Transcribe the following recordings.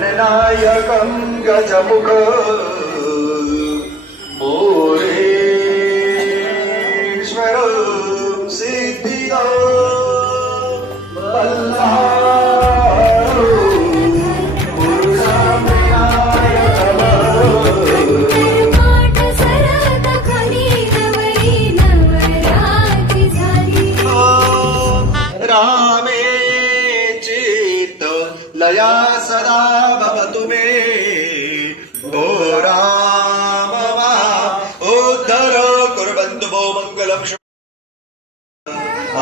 जननायकं गजमुख तुम्हें। भो राम उद्धरो कुर्वन्तु भो मङ्गलम्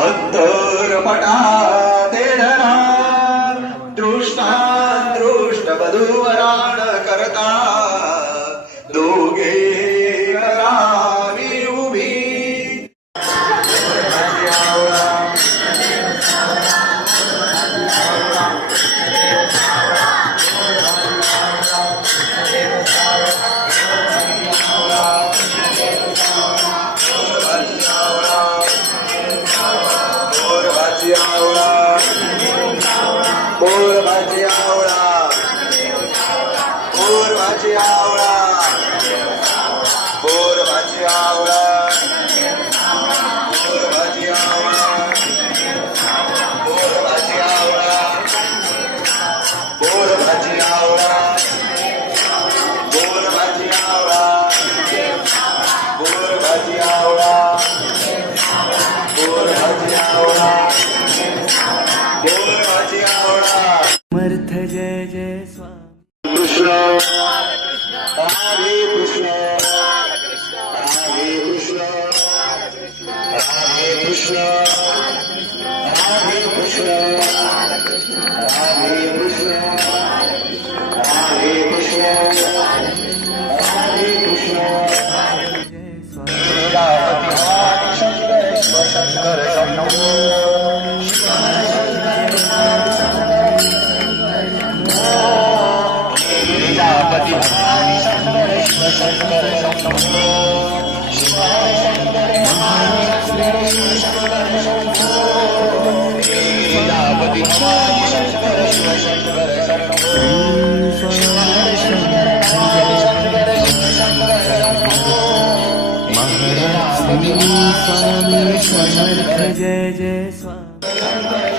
अन्तोरपटा दृष्टान् करता। दोगे मोर भाजी आवळा. मोर भाजी आवळा. Krishna. સ્વામી સમર્થ જય જય સ્વામી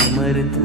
സമരത്ത്